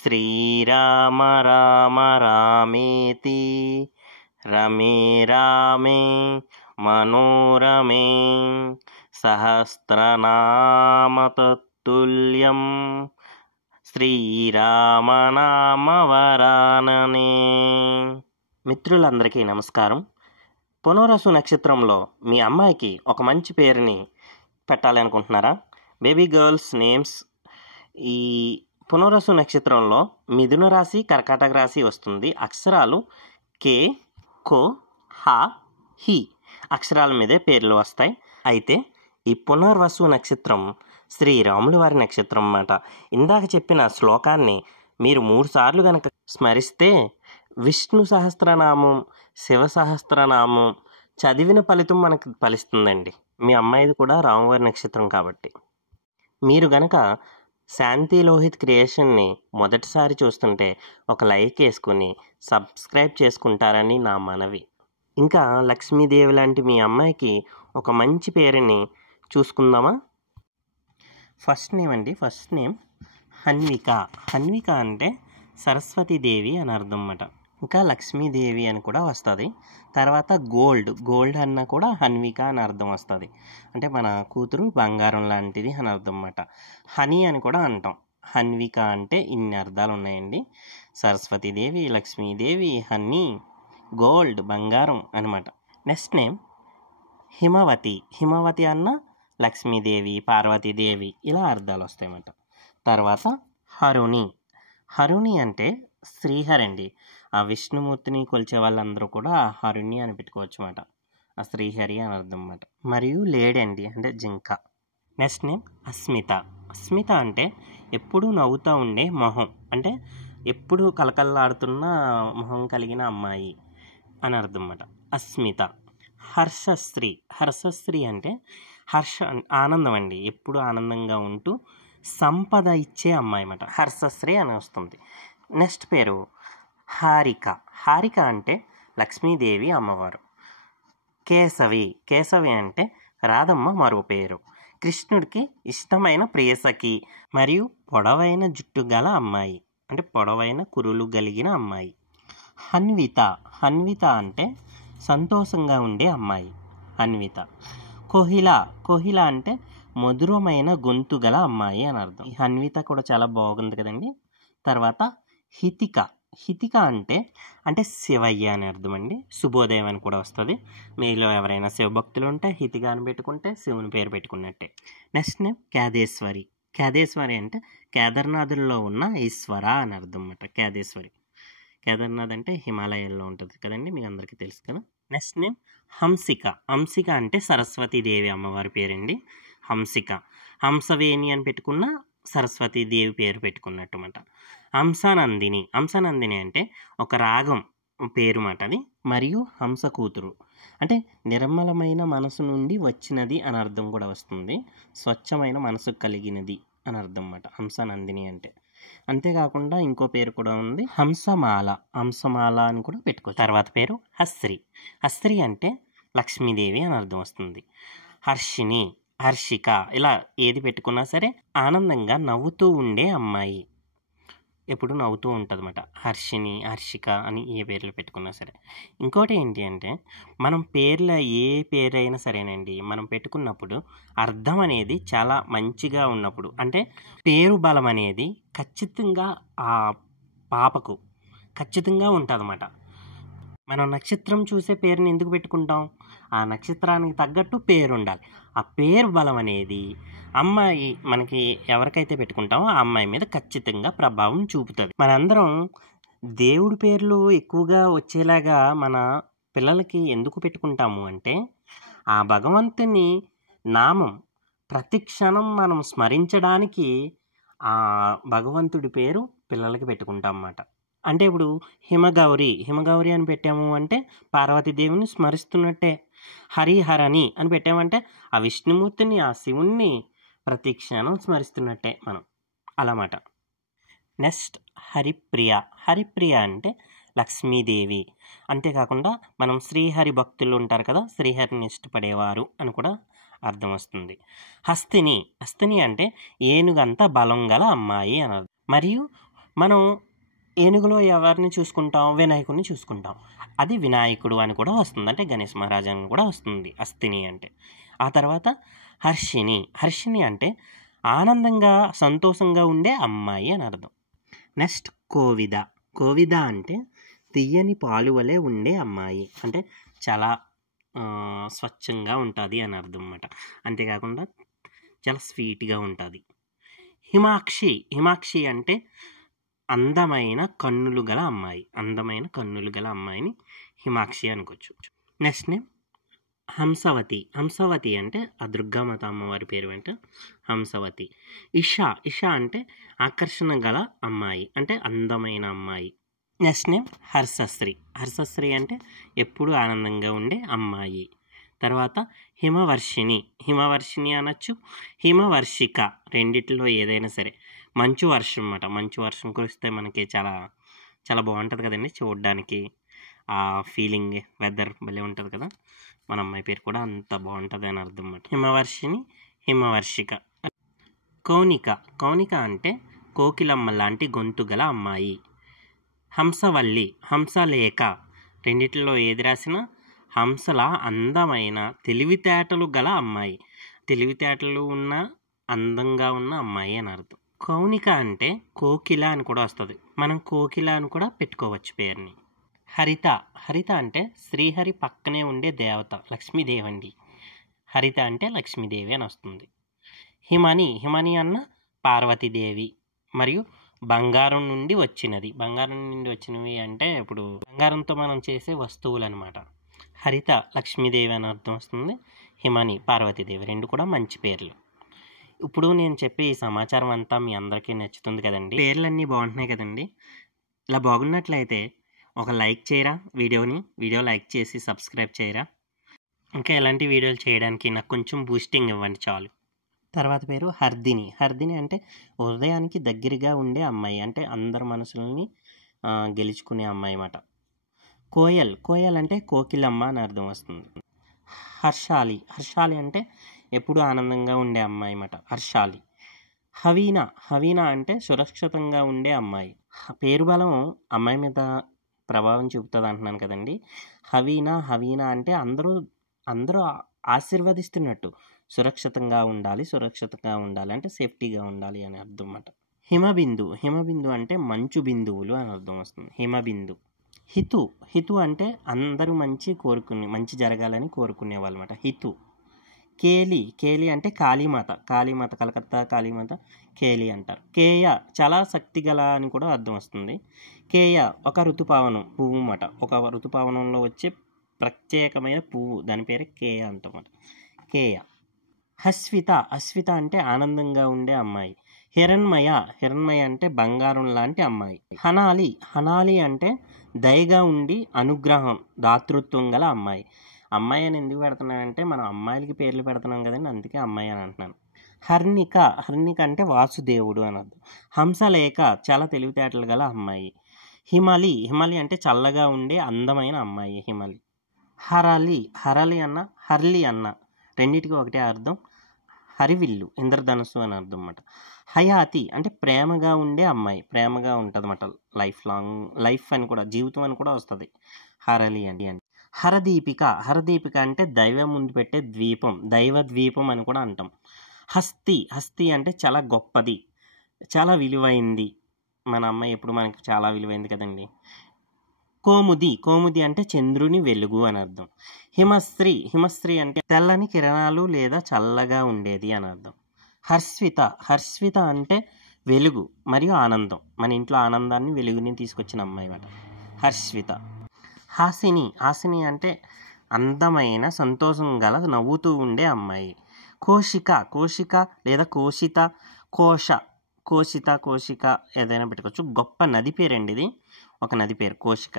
శ్రీరామ రామ రామేతి రమే రామే మనోరమే సహస్రనామ తత్తుల్యం శ్రీరామనామవరాననే. మిత్రులందరికీ నమస్కారం. పునర్వసు నక్షత్రంలో మీ అమ్మాయికి ఒక మంచి పేరుని పెట్టాలి అనుకుంటున్నారా? బేబీ గర్ల్స్ నేమ్స్ ఈ పునర్వసు నక్షత్రంలో మిథున రాశి, కర్కాటక రాశి వస్తుంది. అక్షరాలు కే, కో, హ, హి అక్షరాల మీదే పేర్లు వస్తాయి. అయితే ఈ పునర్వసు నక్షత్రం శ్రీరాముల వారి నక్షత్రం అన్నమాట. ఇందాక చెప్పిన శ్లోకాన్ని మీరు 3 సార్లు కనుక స్మరిస్తే విష్ణు సహస్రనామం, శివ సహస్రనామం చదివిన ఫలితం మనకు ఫలిస్తుందండి. మీ అమ్మాయిది కూడా రామువారి నక్షత్రం కాబట్టి. మీరు గనక శాంతి లోహిత్ క్రియేషన్ని మొదటిసారి చూస్తుంటే ఒక లైక్ వేసుకుని సబ్స్క్రైబ్ చేసుకుంటారని నా మనవి. ఇంకా లక్ష్మీదేవి లాంటి మీ అమ్మాయికి ఒక మంచి పేరుని చూసుకుందామా? First name Hanvika. హన్విక అంటే సరస్వతీదేవి అని అర్థం అన్నమాట. ఇంకా లక్ష్మీదేవి అని కూడా వస్తుంది. తర్వాత గోల్డ్ అన్న కూడా హన్విక అని అర్థం వస్తుంది. అంటే మన కూతురు బంగారం లాంటిది అని అర్థం అన్నమాట. హనీ అని కూడా అంటాం. హన్విక అంటే ఇన్ని అర్థాలు ఉన్నాయండి. సరస్వతీదేవి, లక్ష్మీదేవి, హనీ, గోల్డ్ బంగారం అనమాట. Next name Himavati. హిమవతి అన్న లక్ష్మీదేవి, పార్వతీదేవి ఇలా అర్థాలు వస్తాయన్నమాట. తర్వాత హరుణి అంటే శ్రీహరి అండి. ఆ విష్ణుమూర్తిని కొలిచే వాళ్ళందరూ కూడా హరుణి అని పెట్టుకోవచ్చు అన్నమాట. ఆ శ్రీహరి అని అర్థం అన్నమాట. మరియు లేడీ అండి, అంటే జింక. నెక్స్ట్ నేమ్ అస్మిత అంటే ఎప్పుడూ నవ్వుతూ ఉండే మొహం, అంటే ఎప్పుడు కలకల్లాడుతున్న మొహం కలిగిన అమ్మాయి అని అర్థం అన్నమాట. అస్మిత. హర్షశ్రీ అంటే ఆనందం అండి, ఎప్పుడు ఆనందంగా ఉంటూ సంపద ఇచ్చే అమ్మాయి అన్నమాట. హర్షశ్రీ అని వస్తుంది. నెక్స్ట్ పేరు హారిక అంటే లక్ష్మీదేవి అమ్మవారు. కేశవి అంటే రాధమ్మ మరో పేరు. కృష్ణుడికి ఇష్టమైన ప్రియసఖి మరియు పొడవైన జుట్టు గల అమ్మాయి, అంటే పొడవైన కురులు కలిగిన అమ్మాయి. హన్విత అంటే సంతోషంగా ఉండే అమ్మాయి. హన్విత. కోహిల అంటే మధురమైన గొంతు గల అమ్మాయి అని అర్థం. ఈ హన్విత కూడా చాలా బాగుంది కదండి. తర్వాత హితిక అంటే శివయ్య అని అర్థం అండి. శుభోదయం అని కూడా వస్తుంది. మీలో ఎవరైనా శివభక్తులు ఉంటే హితిక అని పెట్టుకుంటే శివుని పేరు పెట్టుకున్నట్టే. నెక్స్ట్ నేమ్ కేదేశ్వరి అంటే కేదార్నాథుల్లో ఉన్న ఈశ్వర అని అర్థం అన్నమాట. కేదార్నాథ్ అంటే హిమాలయాల్లో ఉంటుంది కదండి, మీకు అందరికీ తెలుసు కదా. నెక్స్ట్ నేమ్ హంసిక అంటే సరస్వతీదేవి అమ్మవారి పేరండి. హంసవేణి అని పెట్టుకున్న సరస్వతీదేవి పేరు పెట్టుకున్నట్టు అన్నమాట. హంసనందిని అంటే ఒక రాగం పేరు మాట అది. మరియు హంస కూతురు అంటే నిర్మలమైన మనసు నుండి వచ్చినది అని అర్థం కూడా వస్తుంది. స్వచ్ఛమైన మనసు కలిగినది అని అర్థం అన్నమాట హంసనందిని అంటే. అంతేకాకుండా ఇంకో పేరు కూడా ఉంది, హంసమాల అని కూడా పెట్టుకోవచ్చు. తర్వాత పేరు హస్త్రి అంటే లక్ష్మీదేవి అని అర్థం వస్తుంది. హర్షిక ఇలా ఏది పెట్టుకున్నా సరే ఆనందంగా నవ్వుతూ ఉండే అమ్మాయి, ఎప్పుడు నవ్వుతూ ఉంటుంది అన్నమాట. హర్షిక అని ఏ పేర్లు పెట్టుకున్నా సరే. ఇంకోటి ఏంటి అంటే మనం పేర్ల ఏ పేరైనా సరేనండి, మనం పెట్టుకున్నప్పుడు అర్థం అనేది చాలా మంచిగా ఉన్నప్పుడు, అంటే పేరు బలం అనేది ఖచ్చితంగా ఆ పాపకు ఖచ్చితంగా ఉంటుంది అన్నమాట. మనం నక్షత్రం చూసే పేరుని ఎందుకు పెట్టుకుంటాం? ఆ నక్షత్రానికి తగ్గట్టు పేరు ఉండాలి. ఆ పేరు బలం అనేది అమ్మాయి మనకి ఎవరికైతే పెట్టుకుంటామో ఆ అమ్మాయి మీద ఖచ్చితంగా ప్రభావం చూపుతుంది. మనందరం దేవుడి పేర్లు ఎక్కువగా వచ్చేలాగా మన పిల్లలకి ఎందుకు పెట్టుకుంటాము అంటే ఆ భగవంతుని నామం ప్రతి క్షణం మనం స్మరించడానికి ఆ భగవంతుడి పేరు పిల్లలకి పెట్టుకుంటాం అన్నమాట. అంటే ఇప్పుడు హిమగౌరి అని పెట్టాము అంటే పార్వతీదేవిని స్మరిస్తున్నట్టే. హరిహరని అని పెట్టామంటే ఆ విష్ణుమూర్తిని, ఆ శివుణ్ణి ప్రతి క్షణం స్మరిస్తున్నట్టే మనం అలామాట. నెక్స్ట్ హరిప్రియ అంటే లక్ష్మీదేవి. అంతేకాకుండా మనం శ్రీహరి భక్తులు ఉంటారు కదా, శ్రీహరిని ఇష్టపడేవారు అని కూడా అర్థం వస్తుంది. హస్తిని అంటే ఏనుగంత బలం గల అమ్మాయి అని అర్థం. మరియు మనం ఏనుగులో ఎవరిని చూసుకుంటాం? వినాయకుడిని చూసుకుంటాం. అది వినాయకుడు అని కూడా వస్తుంది, అంటే గణేష్ మహారాజ్ అని కూడా వస్తుంది అస్థిని అంటే. ఆ తర్వాత హర్షిణి. హర్షిణి అంటే ఆనందంగా సంతోషంగా ఉండే అమ్మాయి అని అర్థం. నెక్స్ట్ కోవిద. కోవిద అంటే తియ్యని పాలు వలె ఉండే అమ్మాయి, అంటే చాలా స్వచ్ఛంగా ఉంటుంది అని అర్థం అన్నమాట. అంతేకాకుండా చాలా స్వీట్గా ఉంటుంది. హిమాక్షి. హిమాక్షి అంటే అందమైన కన్నులు గల అమ్మాయి. అందమైన కన్నులు గల అమ్మాయిని హిమాక్షి అనుకోవచ్చు. Next name Hamsavathi. హంసవతి అంటే ఆ దుర్గామాత అమ్మవారి పేరు వెంట హంసవతి. ఇషా. ఇషా అంటే ఆకర్షణ గల అమ్మాయి, అంటే అందమైన అమ్మాయి. Next name Harshasri. హర్షశ్రీ అంటే ఎప్పుడు ఆనందంగా ఉండే అమ్మాయి. తర్వాత హిమవర్షిణి. హిమవర్షిణి అనొచ్చు, హిమవర్షిక, రెండిట్లో ఏదైనా సరే. మంచు వర్షం అన్నమాట. మంచు వర్షం కురిస్తే మనకి చాలా చాలా బాగుంటుంది కదండి చూడడానికి. ఆ ఫీలింగ్ వెదర్ భలే ఉంటుంది కదా. మన అమ్మాయి పేరు కూడా అంత బాగుంటుంది అని అర్థం అన్నమాట. హిమవర్షిని, హిమవర్షిక. కౌనిక. కౌనిక అంటే కోకిలమ్మ లాంటి గొంతు గల అమ్మాయి. హంసవల్లి. హంసలేఖ, రెండిట్లో ఏది రాసినా హంసల అందమైన తెలివితేటలు గల అమ్మాయి. తెలివితేటలు ఉన్న అందంగా ఉన్న అమ్మాయి అని అర్థం. కౌనిక అంటే కోకిల అని కూడా వస్తుంది. మనం కోకిల అని కూడా పెట్టుకోవచ్చు పేరుని. హరిత. హరిత అంటే శ్రీహరి పక్కనే ఉండే దేవత, లక్ష్మీదేవి అండి. హరిత అంటే లక్ష్మీదేవి అని వస్తుంది. హిమని. హిమని అన్న పార్వతీదేవి మరియు బంగారం నుండి వచ్చినది. బంగారం నుండి వచ్చినవి అంటే ఇప్పుడు బంగారంతో మనం చేసే వస్తువులు అనమాట. హరిత లక్ష్మీదేవి అని అర్థం వస్తుంది. హిమని పార్వతీదేవి, రెండు కూడా మంచి పేర్లు. ఇప్పుడు నేను చెప్పే ఈ సమాచారం అంతా మీ అందరికీ నచ్చుతుంది కదండి. పేర్లన్నీ బాగుంటున్నాయి కదండి. ఇలా బాగున్నట్లయితే ఒక లైక్ చేయరా వీడియో లైక్ చేసి సబ్స్క్రైబ్ చేయరా. ఇంకా ఎలాంటి వీడియోలు చేయడానికి నాకు కొంచెం బూస్టింగ్ ఇవ్వండి చాలు. తర్వాత పేరు హర్దిని. హర్దిని అంటే హృదయానికి దగ్గరగా ఉండే అమ్మాయి, అంటే అందరి మనసులని గెలుచుకునే అమ్మాయి అన్నమాట. కోయల్. కోయల్ అంటే కోకిలమ్మ అని అర్థం వస్తుంది. హర్షాలి. హర్షాలి అంటే ఎప్పుడు ఆనందంగా ఉండే అమ్మాయి అన్నమాట, హర్షాలి. హవీనా. హవీనా అంటే సురక్షితంగా ఉండే అమ్మాయి. పేరు బలం అమ్మాయి మీద ప్రభావం చూపుతుంది అంటున్నాను కదండి. హవీనా. హవీనా అంటే అందరూ ఆశీర్వదిస్తున్నట్టు. సురక్షితంగా ఉండాలి అంటే సేఫ్టీగా ఉండాలి అని అర్థం అన్నమాట. హిమబిందు. హిమబిందు అంటే మంచు బిందువులు అని అర్థం వస్తుంది. హిమబిందు. హితు. హితు అంటే అందరూ మంచి జరగాలని కోరుకునే వాళ్ళు అన్నమాట. హితు. కేలి. కేలి అంటే కాళీమాత. కాళీమాత, కలకత్తా కాళీమాత కేలి అంటారు. కేయ చాలా శక్తి గల అని కూడా అర్థం వస్తుంది. కేయ ఒక ఋతుపావనం పువ్వు అన్నమాట. ఒక ఋతుపావనంలో వచ్చే ప్రత్యేకమైన పువ్వు, దాని పేరే కేయ అంటమాట. కేయ. హస్విత. హస్విత అంటే ఆనందంగా ఉండే అమ్మాయి. హిరణ్మయ. హిరణ్మయ అంటే బంగారం లాంటి అమ్మాయి. హనాలి. హనాలి అంటే దయగా ఉండి అనుగ్రహం, దాతృత్వం గల అమ్మాయి. అమ్మాయి అని ఎందుకు పెడుతున్నానంటే మనం అమ్మాయిలకి పేర్లు పెడుతున్నాం కదండి, అందుకే అమ్మాయి అని అంటున్నాను. హర్నిక. హర్నిక అంటే వాసుదేవుడు అని అర్థం. హంసలేఖ చాలా తెలివితేటలు గల అమ్మాయి. హిమలి. హిమలి అంటే చల్లగా ఉండే అందమైన అమ్మాయి హిమలి. హరలి. హరలి అన్న హర్లి అన్న రెండింటికి ఒకటే అర్థం. హరివిల్లు, ఇంద్రధనుస్సు అని అర్థం అన్నమాట. హయాతి అంటే ప్రేమగా ఉండే అమ్మాయి. ప్రేమగా ఉంటుంది అన్నమాట. లైఫ్ అని కూడా, జీవితం అని కూడా వస్తుంది హరలి అండి. హరదీపిక. హరదీపిక అంటే దైవం ముందు పెట్టే ద్వీపం, దైవ ద్వీపం అని కూడా అంటాం. హస్తి. హస్తి అంటే చాలా గొప్పది, చాలా విలువైంది. మన అమ్మాయి ఎప్పుడు మనకి చాలా విలువైంది కదండి. కోముది. కోముది అంటే చంద్రుని వెలుగు అని అర్థం. హిమశ్రీ. హిమశ్రీ అంటే తెల్లని కిరణాలు లేదా చల్లగా ఉండేది అని అర్థం. హర్షిత. హర్షిత అంటే వెలుగు మరియు ఆనందం. మన ఇంట్లో ఆనందాన్ని, వెలుగుని తీసుకొచ్చిన అమ్మాయి అన్నమాట హర్షిత. హాసిని. హాసిని అంటే అందమైన సంతోషం గల నవ్వుతూ ఉండే అమ్మాయి. కోశిక. కోశిక లేదా కోశిత, కోశిక ఏదైనా పెట్టుకోవచ్చు. గొప్ప నది పేరండి ఇది, ఒక నది పేరు కోశిక.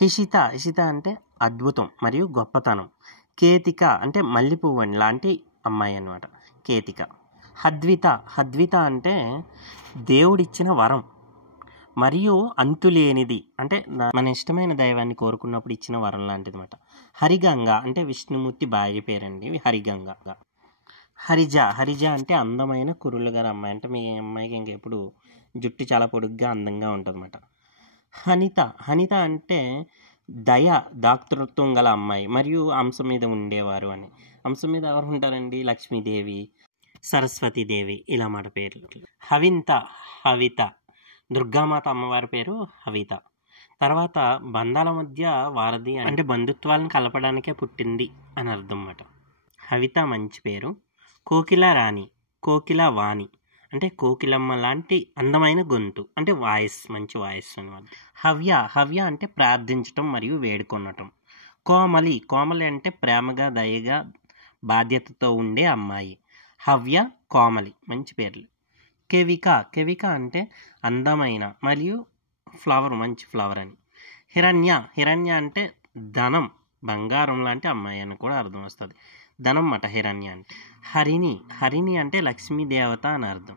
హిషిత. హిషిత అంటే అద్భుతం మరియు గొప్పతనం. కేతిక అంటే మల్లెపువ్వు లాంటి అమ్మాయి అన్నమాట కేతిక. హద్విత. హద్విత అంటే దేవుడిచ్చిన వరం మరియు అంతులేనిది, అంటే మన ఇష్టమైన దైవాన్ని కోరుకున్నప్పుడు ఇచ్చిన వరం లాంటిది అన్నమాట. హరిగంగ అంటే విష్ణుమూర్తి భార్య పేరండి హరిగంగ. హరిజ. హరిజ అంటే అందమైన కురులు గల అమ్మాయి. అంటే మీ అమ్మాయికి ఇంకెప్పుడు జుట్టు చాలా పొడుగ్గా అందంగా ఉంటుందన్నమాట. హనిత హనిత అంటే దయ దాతృత్వం గల అమ్మాయి మరియు అంశం మీద ఉండేవారు అని. అంశం మీద ఎవరు ఉంటారండి? లక్ష్మీదేవి, సరస్వతీదేవి ఇలా మాట పేర్లు. హవింత హవిత దుర్గామాత అమ్మవారి పేరు హవిత. తర్వాత బంధాల మధ్య వారధి అంటే బంధుత్వాలను కలపడానికే పుట్టింది అని అర్థం అన్నమాట. హవిత మంచి పేరు. కోకిల రాణి, కోకిల వాణి అంటే కోకిలమ్మ లాంటి అందమైన గొంతు అంటే వాయిస్, మంచి వాయిస్ అనమాట. హవ్య హవ్య అంటే ప్రార్థించటం మరియు వేడుకొనటం. కోమలి కోమలి అంటే ప్రేమగా దయగా బాధ్యతతో ఉండే అమ్మాయి. హవ్య కోమలి మంచి పేర్లు. కెవిక కెవిక అంటే అందమైన మరియు ఫ్లవర్, మంచి ఫ్లవర్ అని. హిరణ్య హిరణ్య అంటే ధనం బంగారం లాంటి అమ్మాయి అని కూడా అర్థం వస్తుంది. ధనం మాట హిరణ్య అంటే. హరిణి హరిణి అంటే లక్ష్మీదేవత అని అర్థం.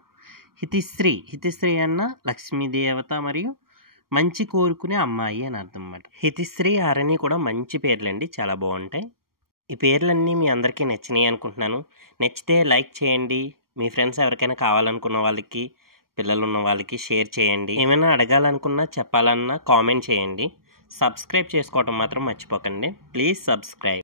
హితిశ్రీ హితిశ్రీ అన్న లక్ష్మీదేవత మరియు మంచి కోరుకునే అమ్మాయి అని అర్థం అన్నమాట. హితిశ్రీ హరిణి కూడా మంచి పేర్లండి, చాలా బాగుంటాయి. ఈ పేర్లన్నీ మీ అందరికీ నచ్చినాయి అనుకుంటున్నాను. నచ్చితే లైక్ చేయండి. మీ ఫ్రెండ్స్ ఎవరికైనా కావాలనుకున్న వాళ్ళకి, పిల్లలు ఉన్న వాళ్ళకి షేర్ చేయండి. ఏమైనా అడగాలనుకున్నా చెప్పాలన్నా కామెంట్ చేయండి. సబ్స్క్రైబ్ చేసుకోవటం మాత్రం మర్చిపోకండి. Please subscribe.